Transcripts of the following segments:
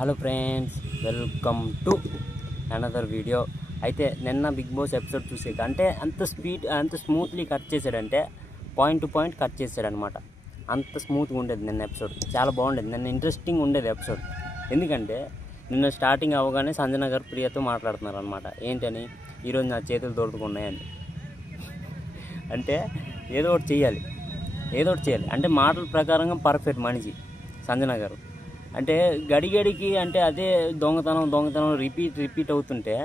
Hello friends, welcome to another video. అయితే నిన్న big boss episode చూసాక అంటే అంత స్మూత్లీ కట్ చేశాడంటే పాయింట్ టు పాయింట్ కట్ చేశాడనమాట. అంత స్మూత్గా ఉండేది నిన్న ఎపిసోడ్, చాలా బాగుండేది. నిన్న ఇంట్రెస్టింగ్ ఉండేది ఎపిసోడ్. ఎందుకంటే నిన్న స్టార్టింగ్ అవ్వగానే సంజన గారు ప్రియతో మాట్లాడుతున్నారు అనమాట. ఏంటని, ఈరోజు నా చేతులు దొరుకుతున్నాయని. అంటే ఏదో ఒకటి చేయాలి అంటే మాటల ప్రకారంగా పర్ఫెక్ట్ మనిషి సంజన గారు. అంటే గడిగడికి అంటే అదే దొంగతనం రిపీట్ అవుతుంటే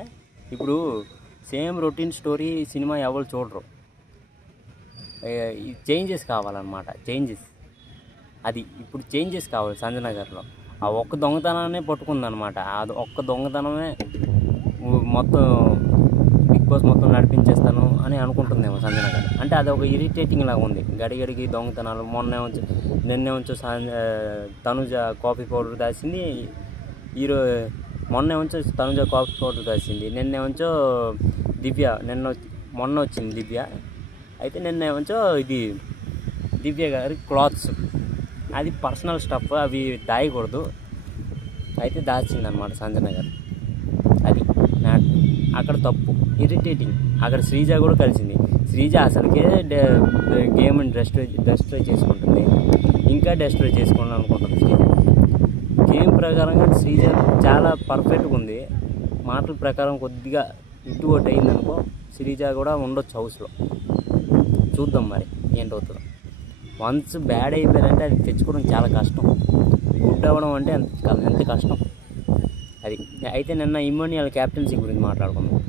ఇప్పుడు సేమ్ రొటీన్ స్టోరీ సినిమా ఎవరు చూడరు. చేంజెస్ కావాలన్నమాట. ఇప్పుడు చేంజెస్ కావాలి సంజన గారిలో. ఆ ఒక్క దొంగతనాన్నే పట్టుకుందనమాట. అది ఒక్క దొంగతనమే మొత్తం బిగ్ బాస్ మొత్తం నడిపించేస్తాను అని అనుకుంటుందేమో సంజన గారు. అంటే అది ఒక ఇరిటేటింగ్ లాగా ఉంది. గడిగడికి దొంగతనాలు. నిన్నే ఉంచో తనుజ కాఫీ పౌడర్ దాచింది, మొన్నే ఉంచో తనుజ కాఫీ పౌడర్ దాచింది, నిన్నే ఉంచో దివ్య మొన్న వచ్చింది దివ్య. అయితే నిన్నే ఉంచో ఇది దివ్య గారి క్లాత్స్, అది పర్సనల్ స్టఫ్, అవి దాయకూడదు. అయితే దాచిందనమాట సంజన గారు. అది అక్కడ తప్పు, ఇరిటేటింగ్. అక్కడ శ్రీజ కూడా కలిసింది. శ్రీజ అసలుకే గేమ్ని డెస్ట్రాయ్ చేసుకుంటుంది, ఇంకా డెస్ట్రాయ్ చేసుకోండి అనుకుంటుంది శ్రీజ. గేమ్ ప్రకారంగా శ్రీజ చాలా పర్ఫెక్ట్గా ఉంది. మాటల ప్రకారం కొద్దిగా ఇటు ఒకటి అయిందనుకో, శ్రీజ కూడా ఉండొచ్చు హౌస్లో. చూద్దాం మరి ఏంటవుతుందో. వన్స్ బ్యాడ్ అయిపోయారంటే అది తెచ్చుకోవడం చాలా కష్టం. గుడ్ అవ్వడం అంటే ఎంత కష్టం అది. అయితే నిన్న ఇమాన్యుయల్ క్యాప్టెన్సీ గురించి మాట్లాడుకున్నాం.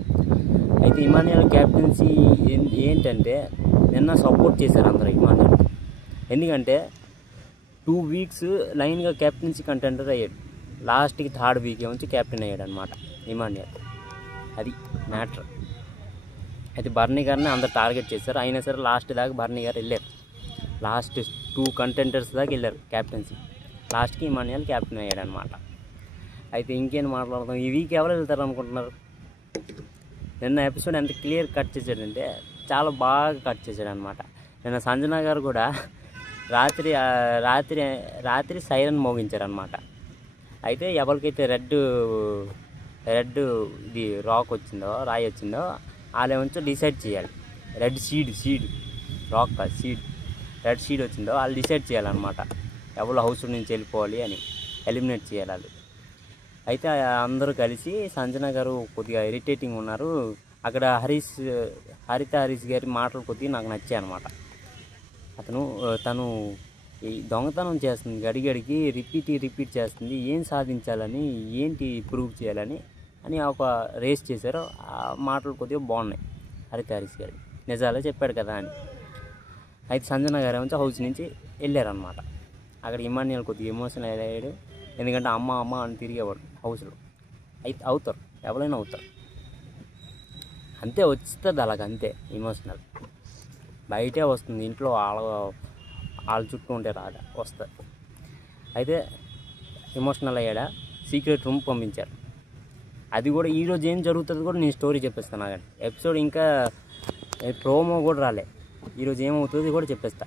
అయితే ఇమాన్యుయల్ క్యాప్టెన్సీ ఏంటంటే నిన్న సపోర్ట్ చేశారు అందరూ ఇమాన్యుయల్. ఎందుకంటే 2 వీక్స్ లైన్గా క్యాప్టెన్సీ కంటెండర్ అయ్యాడు. లాస్ట్కి 3rd వీక్ నుంచి కెప్టెన్ అయ్యాడు అనమాట ఇమాన్యుయల్. అది మ్యాటర్. అయితే బర్నీ గారిని అందరు టార్గెట్ చేశారు. అయినా సరే లాస్ట్ దాకా బర్నీ గారు వెళ్ళారు. లాస్ట్ 2 కంటెండర్స్ దాకా వెళ్ళారు క్యాప్టెన్సీ. లాస్ట్కి ఇమాన్యుయల్ క్యాప్టెన్ అయ్యాడు అనమాట. అయితే ఇంకేం మాట్లాడదాం. ఈ వీక్ ఎవరు వెళ్తారు అనుకుంటున్నారు? నిన్న ఎపిసోడ్ ఎంత క్లియర్ కట్ చేశాడంటే చాలా బాగా కట్ చేశాడు అనమాట. నిన్న సంజన గారు కూడా రాత్రి సైరన్ మోగించారనమాట. అయితే ఎవరికైతే రెడ్ ఇది రాయి వచ్చిందో వాళ్ళేమో డిసైడ్ చేయాలి. రెడ్ సీడ్ వచ్చిందో వాళ్ళు డిసైడ్ చేయాలన్నమాట. ఎవరు హౌస్ నుంచి వెళ్ళిపోవాలి అని ఎలిమినేట్ చేయాలి వాళ్ళు. అయితే అందరూ కలిసి సంజన గారు కొద్దిగా ఇరిటేటింగ్ ఉన్నారు. అక్కడ హరీష్ గారి మాటలు కొద్దిగా నాకు నచ్చాయి అనమాట. తను ఈ దొంగతనం చేస్తుంది, గడిగడికి రిపీట్ చేస్తుంది, ఏం సాధించాలని, ఏంటి ప్రూవ్ చేయాలని అని ఒక రేస్ చేశారు. ఆ మాటలు కొద్దిగా బాగున్నాయి హరీష్ గారు. నిజాలే చెప్పాడు కదా అని. అయితే సంజన గారు ఏమో హౌస్ నుంచి వెళ్ళారనమాట. అక్కడ ఇమాన్యుయల్ కొద్దిగా ఎమోషనల్ అయ్యాడు. ఎందుకంటే అమ్మ అని తిరిగేవాడు హౌస్లో. అయితే అవుతారు, ఎవరైనా అవుతారు. అంతే వస్తుంది అలాగంతే. ఎమోషనల్ బయటే వస్తుంది, ఇంట్లో వాళ్ళ చుట్టూ ఉంటే వస్తుంది. అయితే ఎమోషనల్ అయ్యాడా, సీక్రెట్ రూమ్ పంపించారు. అది కూడా ఈరోజు ఏం జరుగుతుంది కూడా నేను స్టోరీ చెప్పేస్తాను. కానీ ఎపిసోడ్ ఇంకా ప్రోమో కూడా రాలే. ఈరోజు ఏమవుతుంది కూడా చెప్పేస్తా.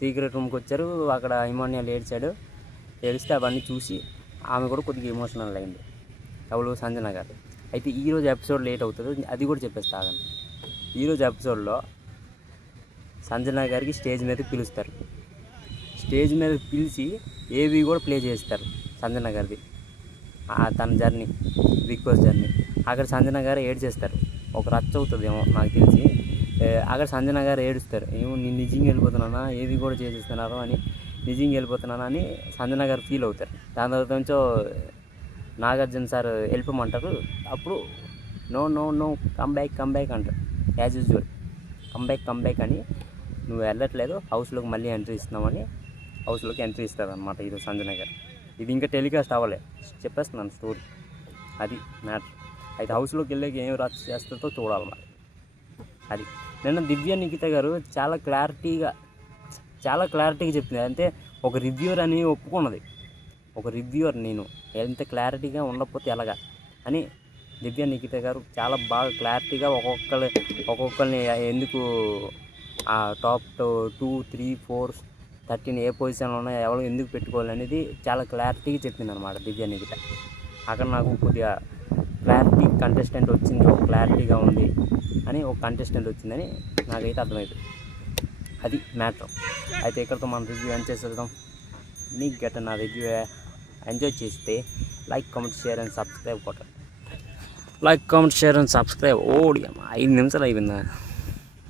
సీక్రెట్ రూమ్కి వచ్చారు. అక్కడ ఇమాన్యుయల్ ఏడిస్తే అవన్నీ చూసి ఆమె కూడా కొద్దిగా ఎమోషనల్ అయింది, ఎవరు సంజన గారు. అయితే ఈరోజు ఎపిసోడ్ లేట్ అవుతుంది, అది కూడా చెప్పేస్తా. కానీ ఈరోజు ఎపిసోడ్లో సంజన గారికి స్టేజ్ మీద పిలుస్తారు. స్టేజ్ మీద పిలిచి ఏవి కూడా ప్లే చేస్తారు సంజన గారిది, తన జర్నీ, బిగ్ బాస్ జర్నీ. అక్కడ సంజన గారు ఏడ్చేస్తారు. ఒక రచ్చ అవుతుందేమో నాకు తెలిసి. అక్కడ సంజన గారు ఏడుస్తారు. ఏమో నేను నిజంగా వెళ్ళిపోతున్నానా, ఏవి కూడా చేసేస్తున్నారు అని, నిజంగా వెళ్ళిపోతున్నానా అని సంజన గారు ఫీల్ అవుతారు. దాని తర్వాత నుంచో నాగార్జున సార్ వెళ్ళిపోమంటారు. అప్పుడు నో కమ్ బ్యాక్ అంటారు. యాజ్ యూజువల్ కమ్ బ్యాక్ అని, నువ్వు వెళ్ళట్లేదు, హౌస్లోకి మళ్ళీ ఎంట్రీ ఇస్తున్నామని హౌస్లోకి ఎంట్రీ ఇస్తారు అనమాట ఈరోజు సంజన గారు. ఇది ఇంకా టెలికాస్ట్ అవ్వలే, చెప్పేస్తున్నాను స్టోరీ. అది మ్యాటర్. అయితే హౌస్లోకి వెళ్ళాక ఏం రచ్చ చేస్తుందో చూడాలి మరి. అది నిన్న దివ్య నిఖిత గారు చాలా క్లారిటీగా చెప్తుంది. అంటే ఒక రివ్యూవర్ అని ఒప్పుకున్నది. ఒక రివ్యూవర్ నేను ఎంత క్లారిటీగా ఉండకపోతే ఎలాగా అని దివ్య నిఖిత గారు చాలా బాగా క్లారిటీగా ఒక్కొక్కరిని ఎందుకు ఆ టాప్ 2, 3, 4 13 ఏ పొజిషన్లో ఉన్నా ఎవరు ఎందుకు పెట్టుకోవాలి అనేది చాలా క్లారిటీగా చెప్పింది అనమాట దివ్య నిఖిత. అక్కడ నాకు కొద్దిగా క్లారిటీ కంటెస్టెంట్ వచ్చింది, ఒక క్లారిటీగా ఉంది అని, ఒక కంటెస్టెంట్ వచ్చిందని నాకైతే అర్థమైంది. అది మ్యాటర్. అయితే ఇక్కడితో మన రివ్యూ ఎండ్ చేసేద్దాం. మీకు గట్ట నా రివ్యూ ఎంజాయ్ చేస్తే like, comment, share and subscribe కొట్టండి. Like, comment, share and subscribe. ఓడి 5 నిమిషాలు అయిపోయిందా?